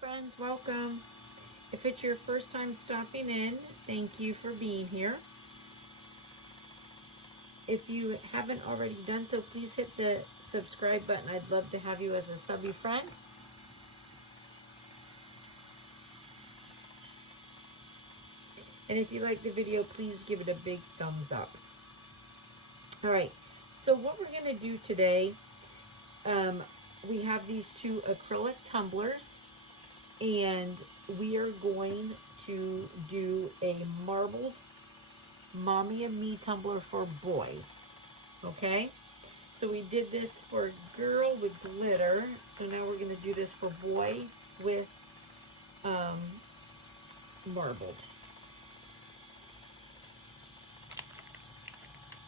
friends, welcome. If it's your first time stopping in, thank you for being here. If you haven't already done so, please hit the subscribe button. I'd love to have you as a subby friend. And if you like the video, please give it a big thumbs up. All right, so what we're going to do today, we have these two acrylic tumblers, and we are going to do a marbled Mommy and Me tumbler for boys. Okay, so we did this for girl with glitter, so now we're going to do this for boy with marbled.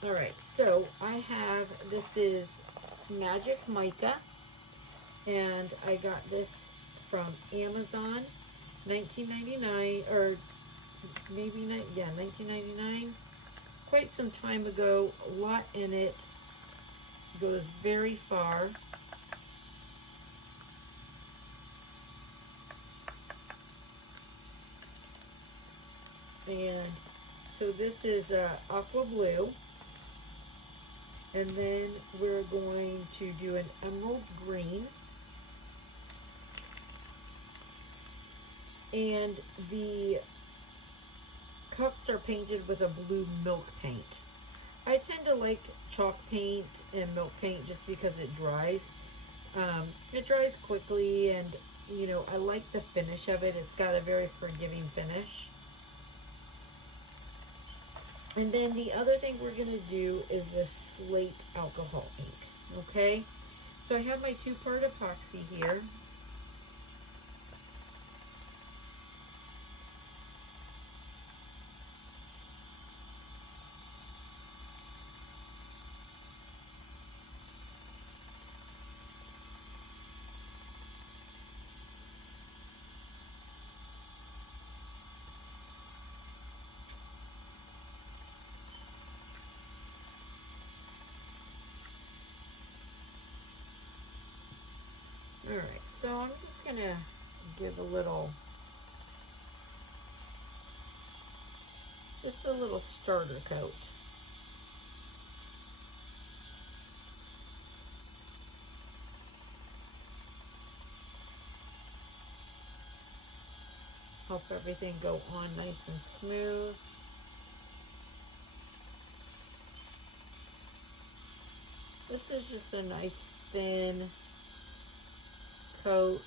All right, so I have, this is Magic Mica, and I got this from Amazon, $19.99, or maybe not, yeah, $19.99, quite some time ago. A lot in it, goes very far. And so this is aqua blue, and then we're going to do an emerald green, and the cups are painted with a blue milk paint. I tend to like chalk paint and milk paint just because it dries. It dries quickly, and you know, I like the finish of it. It's got a very forgiving finish. And then the other thing we're going to do is this slate alcohol ink. Okay, so I have my 2-part epoxy here. All right, so I'm just going to give a little, just a little starter coat. Help everything go on nice and smooth. This is just a nice thin coat.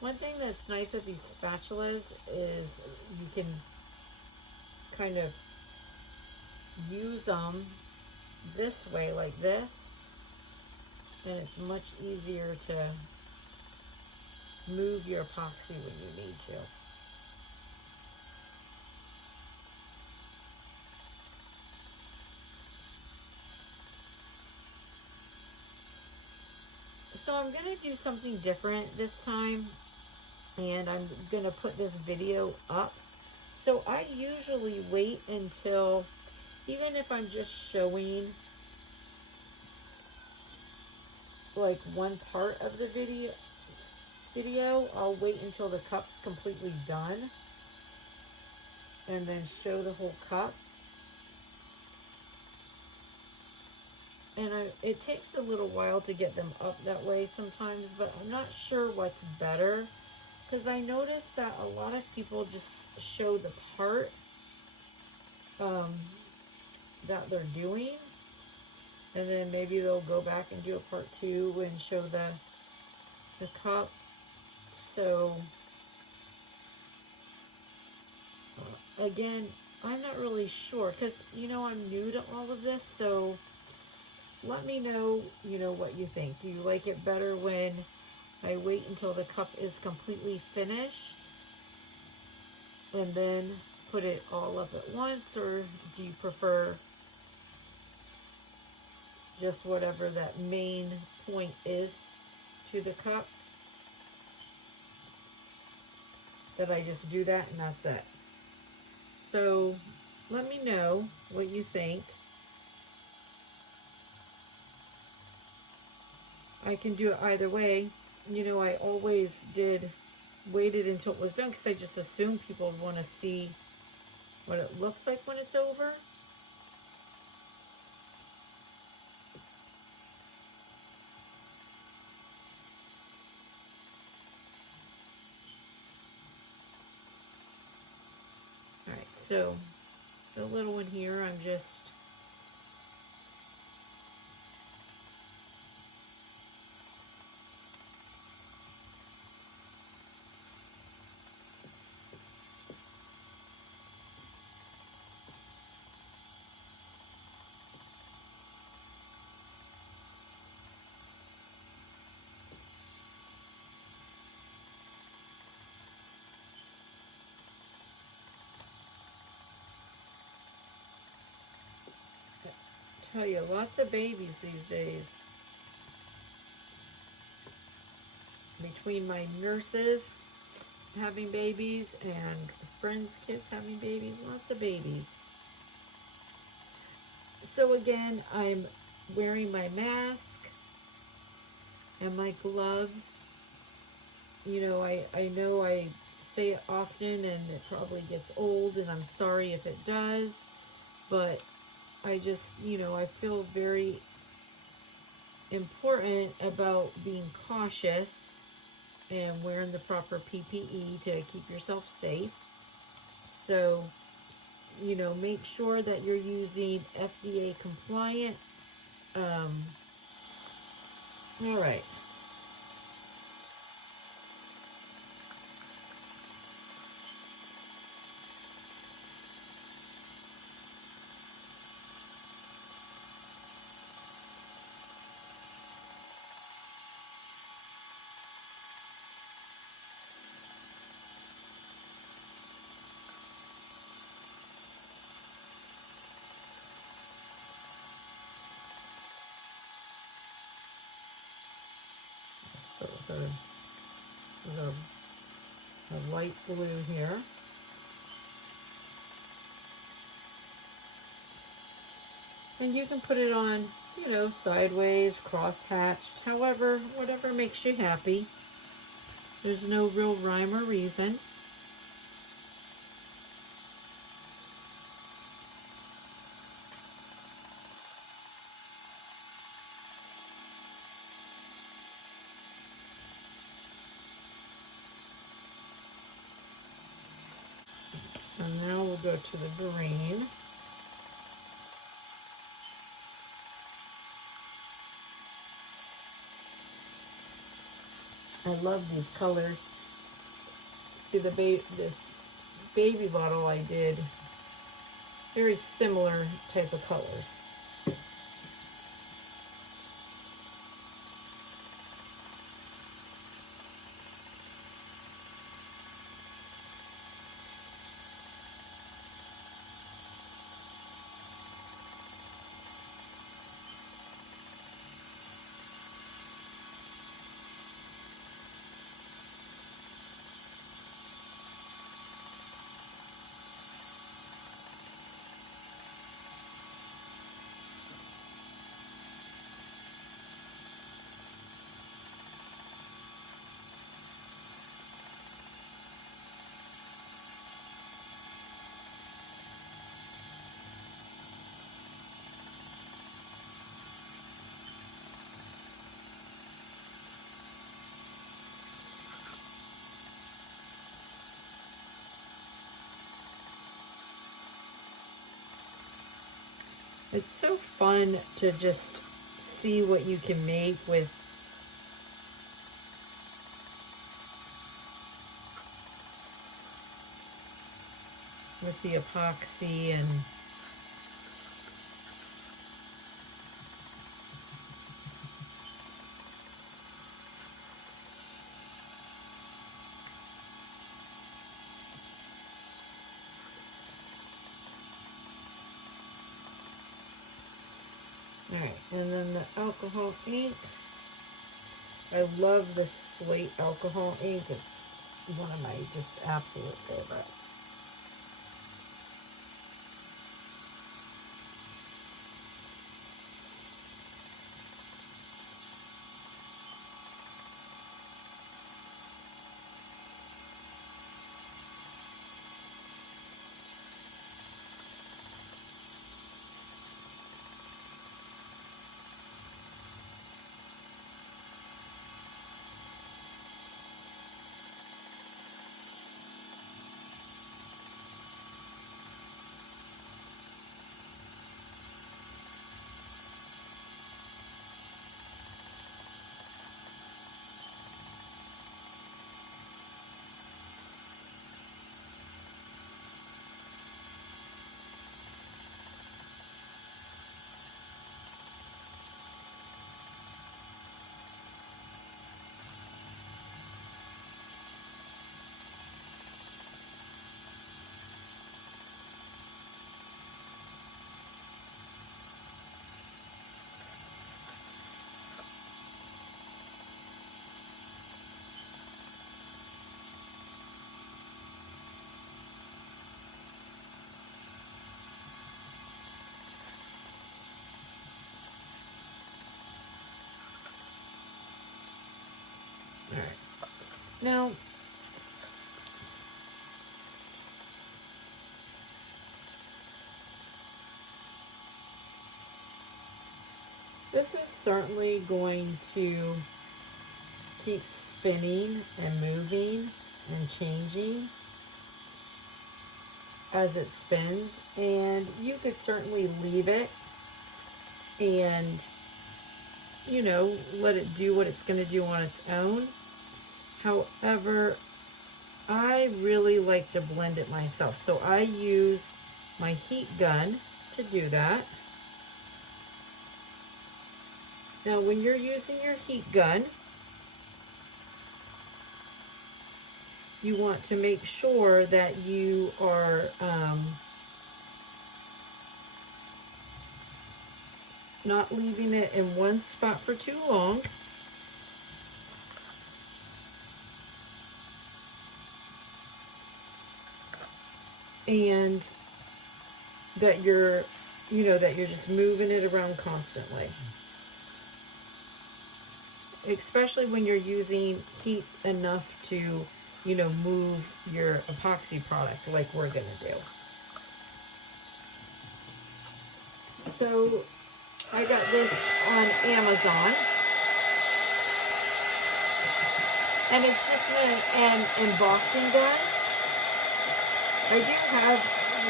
One thing that's nice with these spatulas is you can kind of use them this way, like this, and it's much easier to move your epoxy when you need to. So I'm going to do something different this time, and I'm going to put this video up. So I usually wait until, even if I'm just showing like one part of the video, I'll wait until the cup's completely done and then show the whole cup. And it takes a little while to get them up that way sometimes, but I'm not sure what's better, because I noticed that a lot of people just show the part that they're doing, and then maybe they'll go back and do a part 2 and show the cup. So again, I'm not really sure, because you know, I'm new to all of this, so let me know, you know, what you think. Do you like it better when I wait until the cup is completely finished and then put it all up at once, or do you prefer just whatever that main point is to the cup, that I just do that and that's it? So let me know what you think. I can do it either way. You know, I always waited until it was done because I just assumed people would want to see what it looks like when it's over. Alright, so the little one here, I'm just tell you, lots of babies these days. Between my nurses having babies and friends' kids having babies, lots of babies. So again, I'm wearing my mask and my gloves. You know, I know I say it often and it probably gets old, and I'm sorry if it does, but I just, you know, I feel very important about being cautious and wearing the proper PPE to keep yourself safe. So, you know, make sure that you're using FDA compliant. All right. So there's a light blue here. And you can put it on, you know, sideways, cross-hatched, however, whatever makes you happy. There's no real rhyme or reason. And now we'll go to the green. I love these colors. See this baby bottle I did, very similar type of colors. It's so fun to just see what you can make with the epoxy. And all right, and then the alcohol ink. I love this slate alcohol ink. It's one of my just absolute favorites. Now, this is certainly going to keep spinning and moving and changing as it spins, and you could certainly leave it and, you know, let it do what it's going to do on its own. However, I really like to blend it myself, so I use my heat gun to do that. Now, when you're using your heat gun, you want to make sure that you are not leaving it in one spot for too long. And that you're, you know, that you're just moving it around constantly. Especially when you're using heat enough to, you know, move your epoxy product like we're gonna do. So I got this on Amazon, and it's just an embossing gun. I do have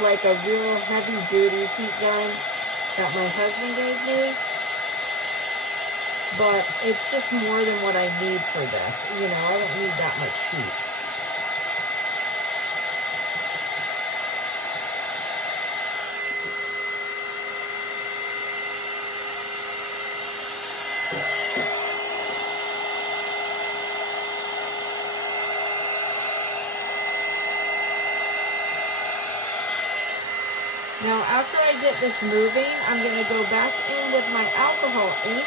like a real heavy duty heat gun that my husband gave me, but it's just more than what I need for this. You know, I don't need that much heat. Now, after I get this moving, I'm going to go back in with my alcohol ink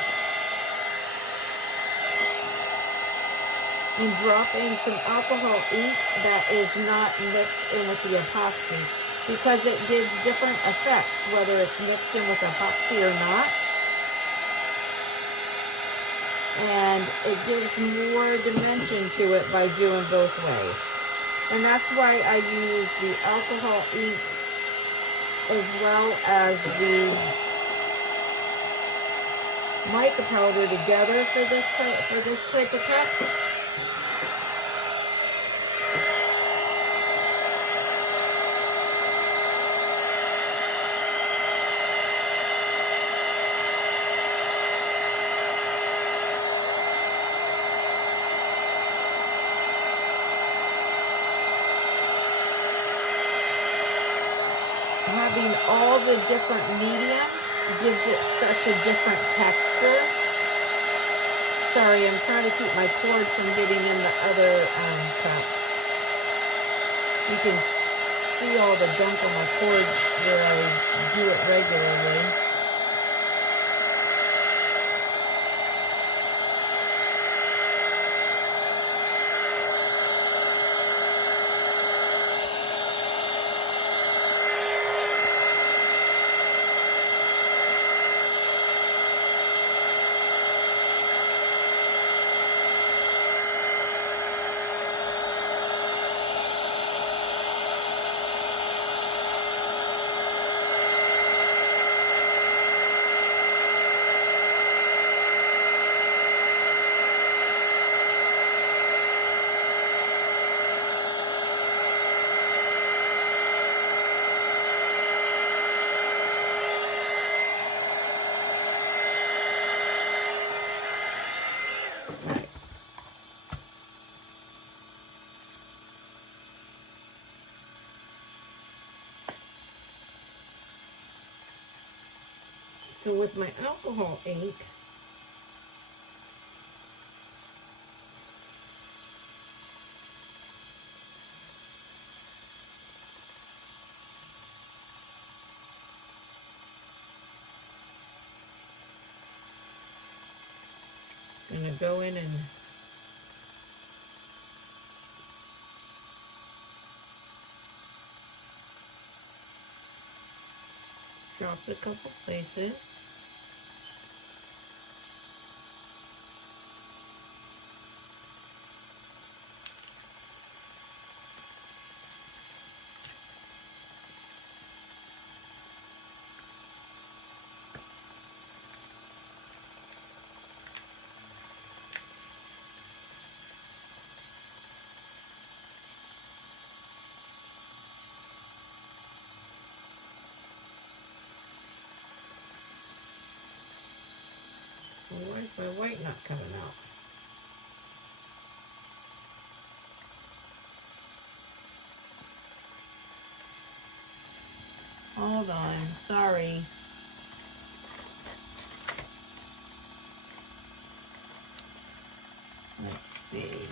and drop in some alcohol ink that is not mixed in with the epoxy, because it gives different effects, whether it's mixed in with epoxy or not. And it gives more dimension to it by doing both ways. And that's why I use the alcohol ink as well as the mica powder together for this type of cup. Having all the different mediums gives it such a different texture. Sorry, I'm trying to keep my cord from getting in the other cup. You can see all the gunk on my cord where I do it regularly. So with my alcohol ink, I'm going to go in and drop it a couple places. Why is my white not coming out? Hold on, sorry. Let's see.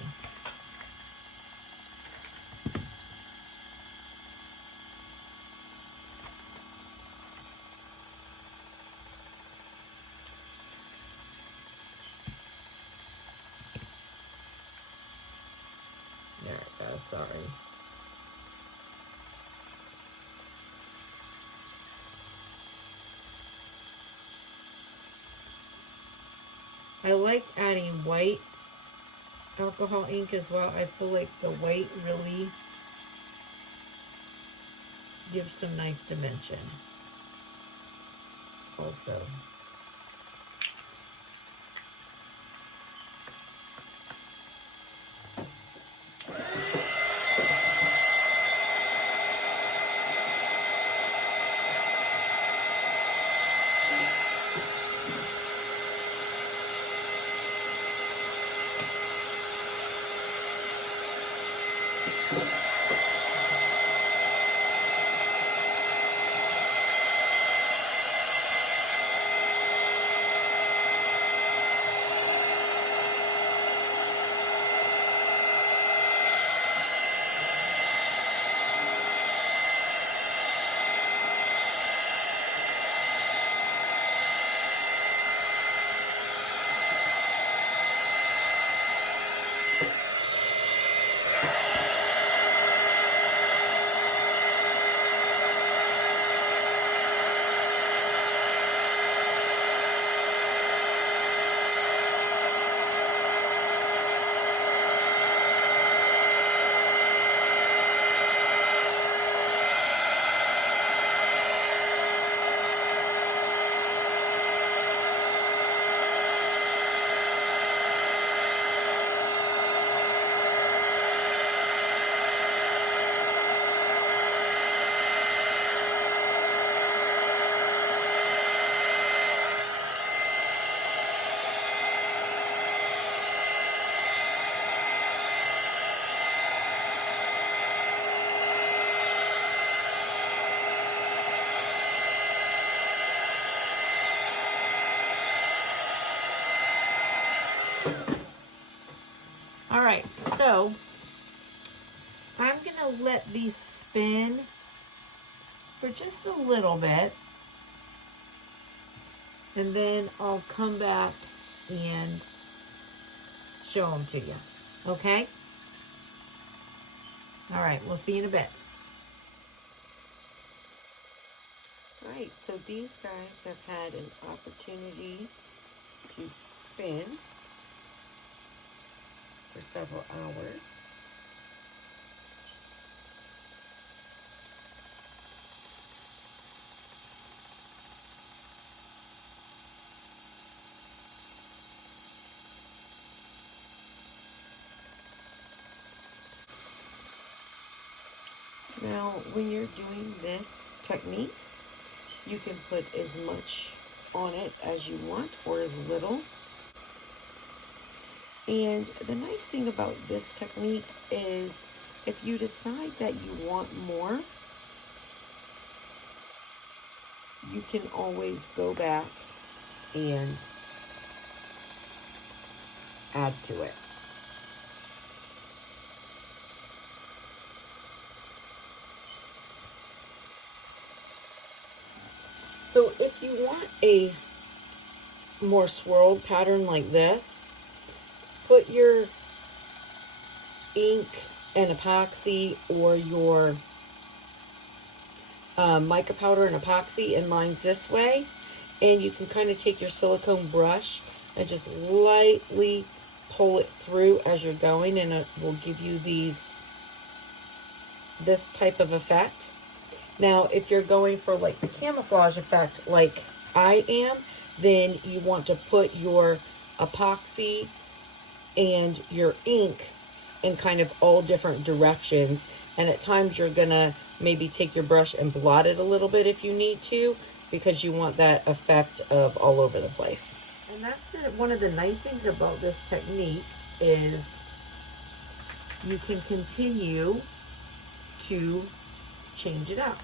There it goes, sorry. I like adding white alcohol ink as well. I feel like the white really gives some nice dimension also. All right, so I'm gonna let these spin for just a little bit, and then I'll come back and show them to you, okay? All right, we'll see you in a bit. All right, so these guys have had an opportunity to spin for several hours. Now, when you're doing this technique, you can put as much on it as you want or as little. And the nice thing about this technique is if you decide that you want more, you can always go back and add to it. So if you want a more swirled pattern like this, put your ink and epoxy or your mica powder and epoxy in lines this way, and you can kind of take your silicone brush and just lightly pull it through as you're going, and it will give you this type of effect. Now, if you're going for like the camouflage effect like I am, then you want to put your epoxy and your ink in kind of all different directions. And at times you're gonna maybe take your brush and blot it a little bit if you need to, because you want that effect of all over the place. And that's one of the nice things about this technique is you can continue to change it up.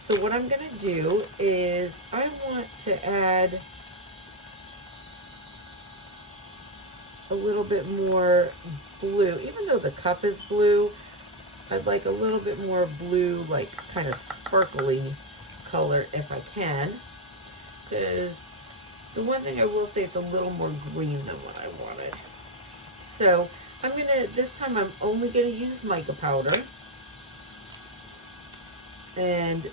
So what I'm going to do is I want to add a little bit more blue. Even though the cup is blue, I'd like a little bit more blue, like kind of sparkly color if I can. Because the one thing I will say, it's a little more green than what I wanted. So this time I'm only gonna use mica powder. And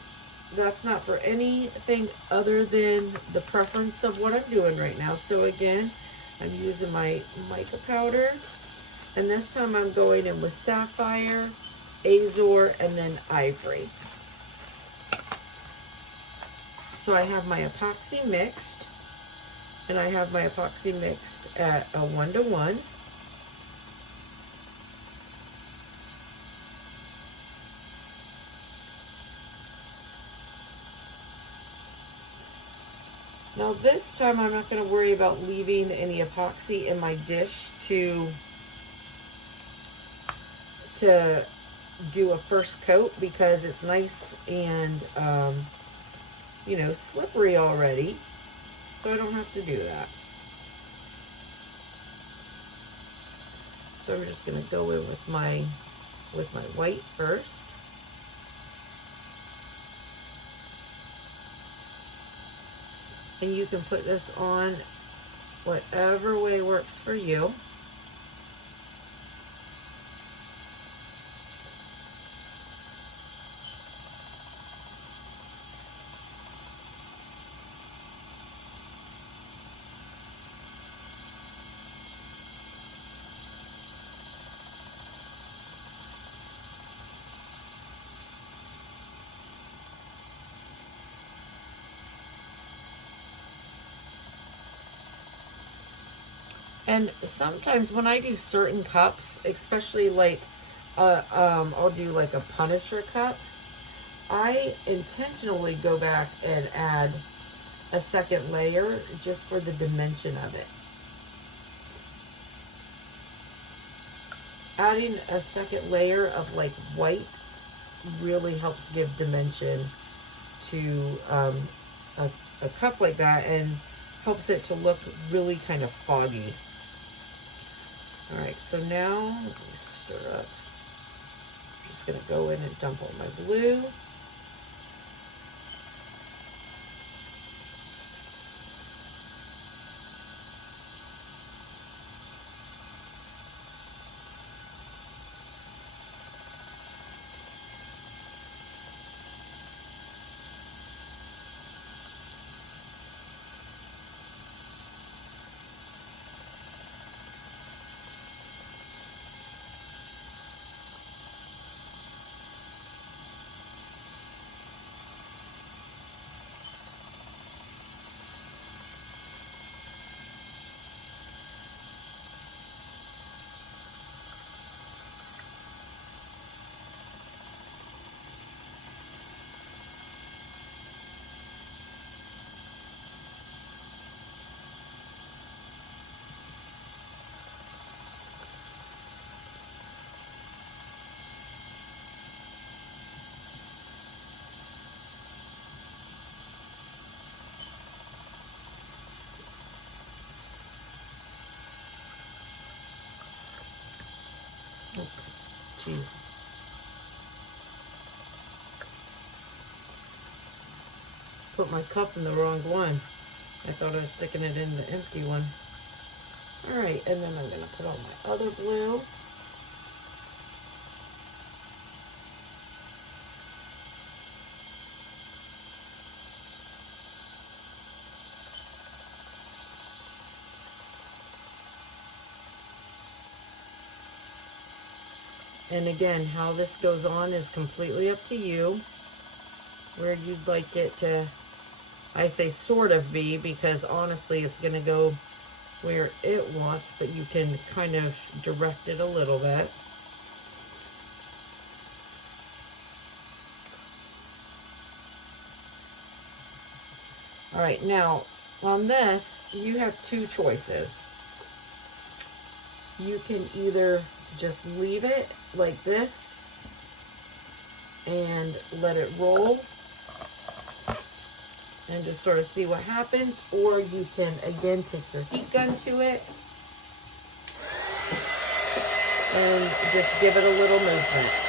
that's not for anything other than the preference of what I'm doing right now. So again, I'm using my mica powder. And this time I'm going in with sapphire, azure, and then ivory. So I have my epoxy mixed. And I have my epoxy mixed at a 1:1. Now this time I'm not going to worry about leaving any epoxy in my dish to do a first coat, because it's nice and you know, slippery already. So I don't have to do that. So I'm just going to go in with my white first. And you can put this on whatever way works for you. And sometimes when I do certain cups, especially like, I'll do like a Punisher cup, I intentionally go back and add a second layer just for the dimension of it. Adding a second layer of like white really helps give dimension to a cup like that, and helps it to look really kind of foggy. All right, so now let me stir up. I'm just gonna go in and dump all my blue. Jeez. Put my cup in the wrong one. I thought I was sticking it in the empty one. All right, and then I'm gonna put on my other blue. And again, how this goes on is completely up to you, where you'd like it to, I say sort of be, because honestly it's going to go where it wants, but you can kind of direct it a little bit. All right, now on this, you have two choices. You can either just leave it like this and let it roll and just sort of see what happens, or you can again take your heat gun to it and just give it a little movement.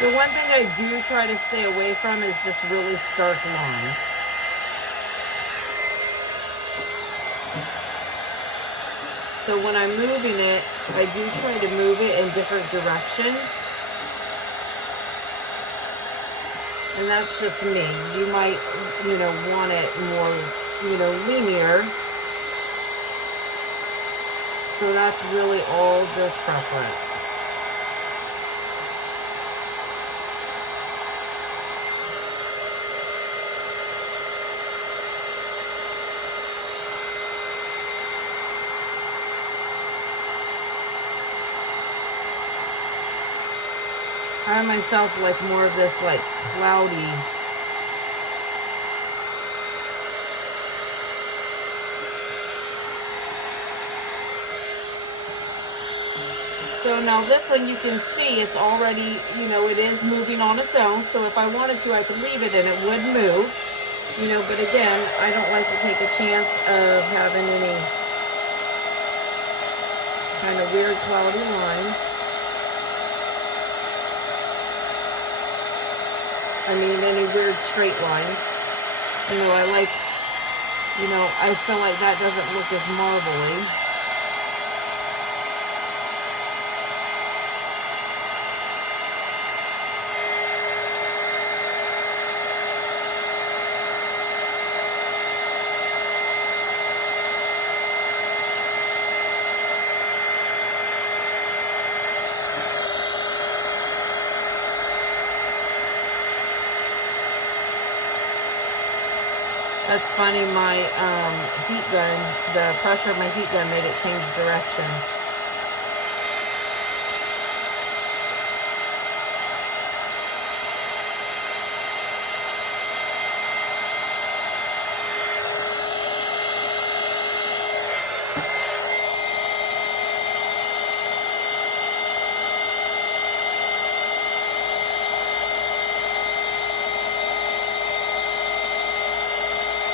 The one thing I do try to stay away from is just really stark lines. So when I'm moving it, I do try to move it in different directions. And that's just me. You might, want it more, linear. So that's really all just preference. I myself like more of this like cloudy. So now this one you can see it's already, it is moving on its own. So if I wanted to, I could leave it and it would move. But again, I don't like to take a chance of having any kind of weird cloudy lines. Any weird straight lines. I feel like that doesn't look as marbly. That's funny, my heat gun, the pressure of my heat gun made it change direction.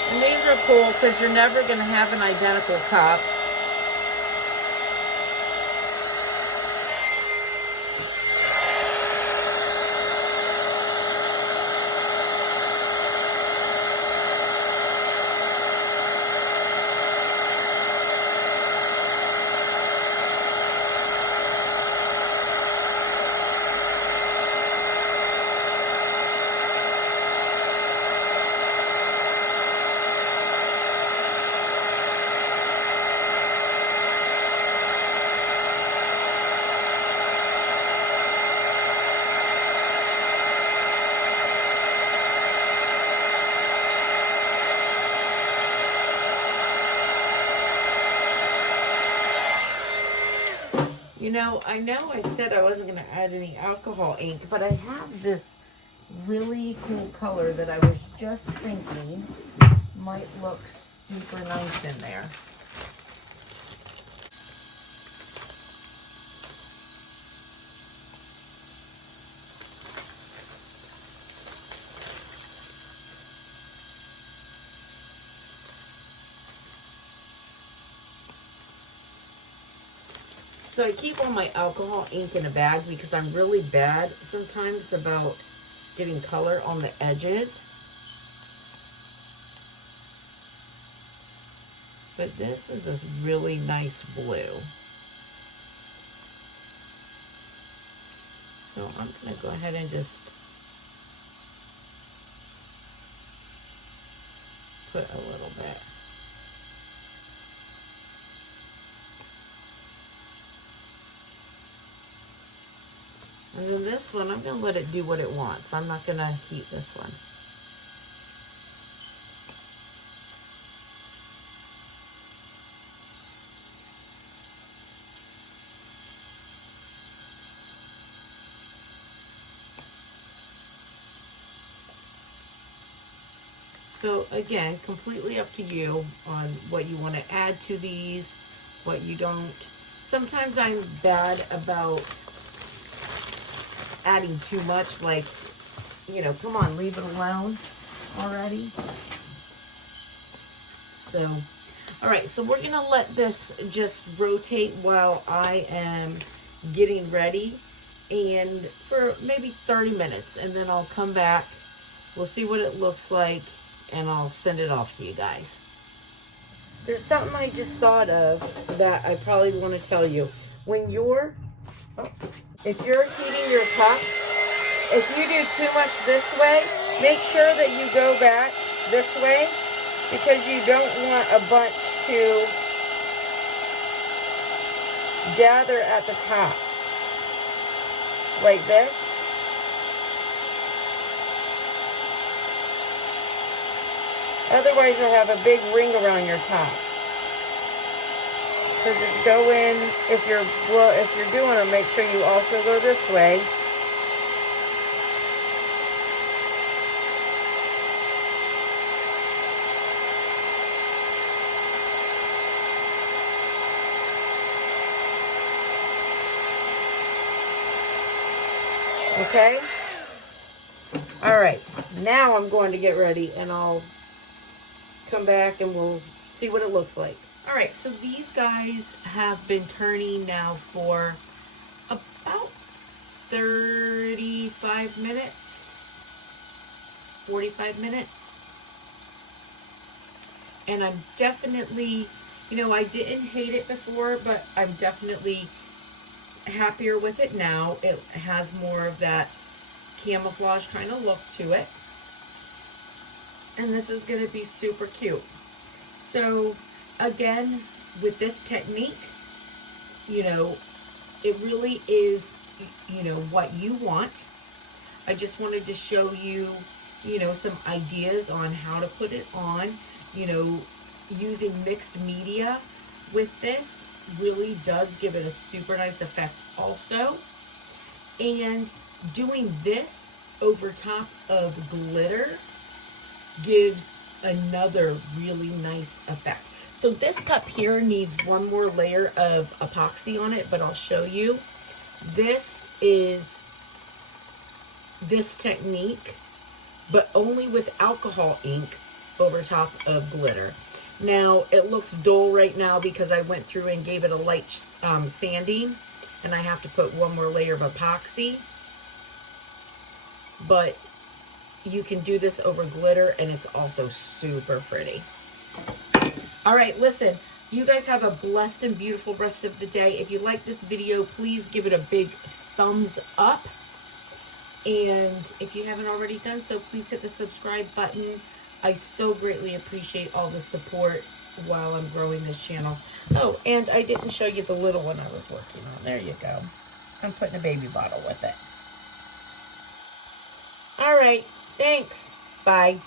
And these are cool because you're never going to have an identical cup. I know I said I wasn't going to add any alcohol ink, but I have this really cool color that I was just thinking might look super nice in there. So I keep all my alcohol ink in a bag because I'm really bad sometimes about getting color on the edges. But this is this really nice blue. So I'm going to go ahead and just put a little bit. And then this one, I'm going to let it do what it wants. I'm not going to heat this one. So again, completely up to you on what you want to add to these, what you don't. Sometimes I'm bad about adding too much, like, you know, come on, leave it alone already. So, all right, so we're gonna let this just rotate while I am getting ready, and for maybe 30 minutes, and then I'll come back. We'll see what it looks like, and I'll send it off to you guys. There's something I just thought of that I probably want to tell you. When you're, if you're heating your cups, if you do too much this way, make sure that you go back this way, because you don't want a bunch to gather at the top, like this. Otherwise, you'll have a big ring around your top. So just go in, if you're doing them, make sure you also go this way. Okay? All right, now I'm going to get ready, and I'll come back and we'll see what it looks like. All right, so these guys have been turning now for about 35 minutes, 45 minutes. And I'm definitely, you know, I didn't hate it before, but I'm definitely happier with it now. It has more of that camouflage kind of look to it. And this is going to be super cute. So again, with this technique, you know, it really is, you know, what you want. I just wanted to show you, you know, some ideas on how to put it on. You know, using mixed media with this really does give it a super nice effect also. And doing this over top of glitter gives another really nice effect. So this cup here needs one more layer of epoxy on it, but I'll show you. This is this technique, but only with alcohol ink over top of glitter. Now, it looks dull right now because I went through and gave it a light sanding, and I have to put one more layer of epoxy. But you can do this over glitter, and it's also super pretty. All right, listen, you guys have a blessed and beautiful rest of the day. If you like this video, please give it a big thumbs up. And if you haven't already done so, please hit the subscribe button. I so greatly appreciate all the support while I'm growing this channel. Oh, and I didn't show you the little one I was working on. There you go. I'm putting a baby bottle with it. All right. Thanks. Bye.